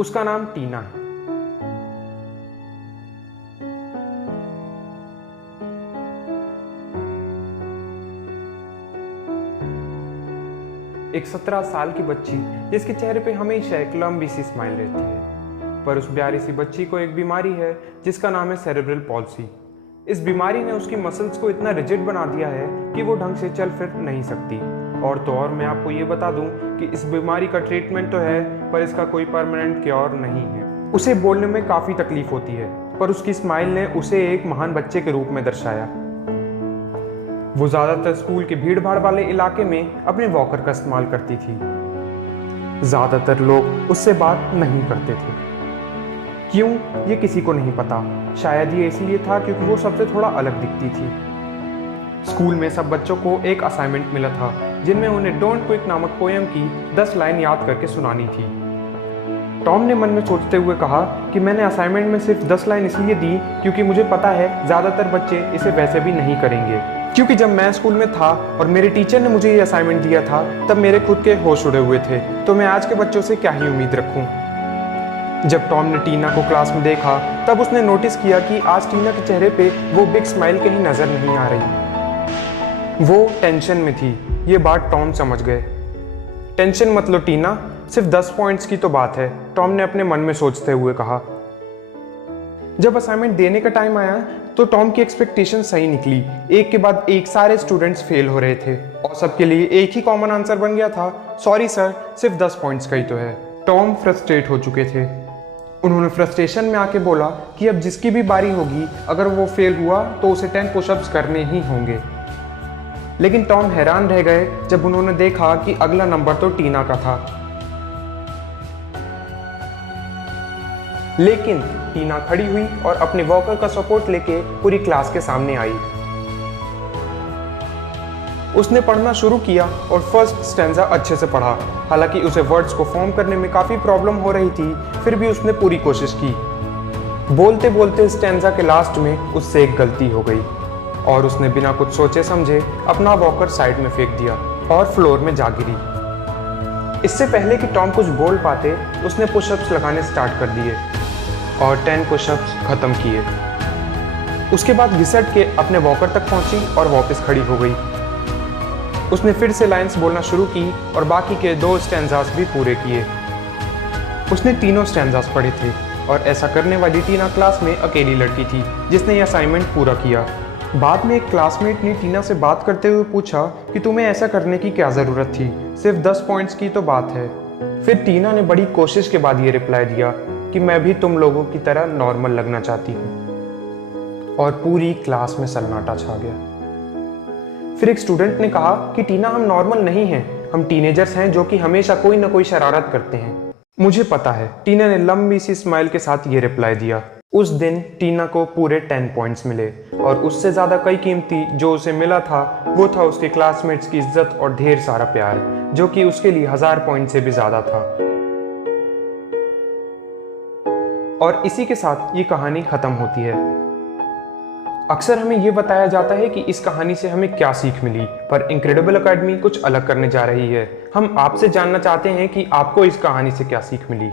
उसका नाम टीना है। एक 17 साल की बच्ची जिसके चेहरे पे हमेशा एक लंबी सी स्माइल रहती है, पर उस प्यारी सी बच्ची को एक बीमारी है जिसका नाम है सेरेब्रल पॉल्सी। इस बीमारी ने उसकी मसल्स को इतना रिजिड बना दिया है कि वो ढंग से चल फिर नहीं सकती। और तो और मैं आपको ये बता दूं कि इस बीमारी का ट्रीटमेंट तो है, पर इसका कोई परमानेंट क्योर नहीं है। उसे बोलने में काफ़ी तकलीफ होती है, पर उसकी स्माइल ने उसे एक महान बच्चे के रूप में दर्शाया। वो ज़्यादातर स्कूल के भीड़ भाड़ वाले इलाके में अपने वॉकर का इस्तेमाल करती थी। ज़्यादातर लोग उससे बात नहीं करते थे। क्यों, ये किसी को नहीं पता। शायद ये इसलिए था क्योंकि वो सबसे थोड़ा अलग दिखती थी। स्कूल में सब बच्चों को एक असाइनमेंट मिला था जिनमें उन्हें डोंट क्विक नामक पोएम की 10 लाइन याद करके सुनानी थी। टॉम ने मन में सोचते हुए कहा कि मैंने असाइनमेंट में सिर्फ 10 लाइन इसलिए दी क्योंकि मुझे पता है ज़्यादातर बच्चे इसे वैसे भी नहीं करेंगे। क्योंकि जब मैं स्कूल में था और मेरे टीचर ने मुझे ये असाइनमेंट दिया था तब मेरे खुद के होश उड़े हुए थे, तो मैं आज के बच्चों से क्या ही उम्मीद रखूं। जब टॉम ने टीना को क्लास में देखा तब उसने नोटिस किया कि आज टीना के चेहरे पे वो बिग स्माइल कहीं नजर नहीं आ रही। वो टेंशन में थी। ये बात टॉम समझ गए। टेंशन मत लो टीना, सिर्फ 10 पॉइंट्स की तो बात है, टॉम ने अपने मन में सोचते हुए कहा। जब असाइनमेंट देने का टाइम आया तो टॉम की एक्सपेक्टेशन सही निकली। एक के बाद एक सारे स्टूडेंट्स फेल हो रहे थे और सबके लिए एक ही कॉमन आंसर बन गया था, सॉरी सर, सिर्फ 10 पॉइंट्स का ही तो है। टॉम फ्रस्ट्रेट हो चुके थे। उन्होंने फ्रस्ट्रेशन में आके बोला कि अब जिसकी भी बारी होगी, अगर वो फेल हुआ तो उसे 10 पुशअप्स करने ही होंगे। लेकिन टॉम हैरान रह गए जब उन्होंने देखा कि अगला नंबर तो टीना का था। लेकिन टीना खड़ी हुई और अपने वॉकर का सपोर्ट लेके पूरी क्लास के सामने आई। उसने पढ़ना शुरू किया और फर्स्ट स्टैंजा अच्छे से पढ़ा। हालांकि उसे वर्ड्स को फॉर्म करने में काफ़ी प्रॉब्लम हो रही थी, फिर भी उसने पूरी कोशिश की। बोलते बोलते स्टैंजा के लास्ट में उससे एक गलती हो गई और उसने बिना कुछ सोचे समझे अपना वॉकर साइड में फेंक दिया और फ्लोर में जा गिरी। इससे पहले कि टॉम कुछ बोल पाते, उसने पुशअप्स लगाने स्टार्ट कर दिए और 10 पुशअप्स खत्म किए। उसके बाद घिसट के अपने वॉकर तक पहुंची और वापस खड़ी हो गई। उसने फिर से लाइंस बोलना शुरू की और बाकी के 2 स्टैंजास भी पूरे किए। उसने तीनों स्टैंजास पढ़े थे और ऐसा करने वाली टीना क्लास में अकेली लड़की थी जिसने ये असाइनमेंट पूरा किया। बाद में एक क्लासमेट ने टीना से बात करते हुए पूछा कि तुम्हें ऐसा करने की क्या ज़रूरत थी, सिर्फ 10 पॉइंट्स की तो बात है। फिर टीना ने बड़ी कोशिश के बाद ये रिप्लाई दिया कि मैं भी तुम लोगों की तरह नॉर्मल लगना चाहती हूँ। और पूरी क्लास में सन्नाटा छा गया। फिर एक स्टूडेंट ने कहा कि टीना, हम नॉर्मल नहीं हैं, हम टीनेजर्स हैं जो कि हमेशा कोई ना कोई शरारत करते हैं। मुझे पता है, टीना ने लंबी सी स्माइल के साथ ये रिप्लाई दिया। उस दिन टीना को पूरे 10 पॉइंट्स मिले और उससे ज़्यादा कई कीमती जो उसे मिला था वो था उसके क्लासमेट्स की इज्जत और ढेर सारा प्यार, जो कि उसके लिए 1000 पॉइंट से भी ज़्यादा था। और इसी के साथ ये कहानी खत्म होती है। अक्सर हमें ये बताया जाता है कि इस कहानी से हमें क्या सीख मिली, पर इनक्रेडिबल एकेडमी कुछ अलग करने जा रही है। हम आपसे जानना चाहते हैं कि आपको इस कहानी से क्या सीख मिली।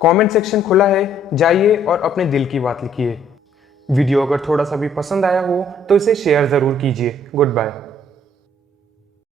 कमेंट सेक्शन खुला है, जाइए और अपने दिल की बात लिखिए। वीडियो अगर थोड़ा सा भी पसंद आया हो तो इसे शेयर ज़रूर कीजिए। Good bye.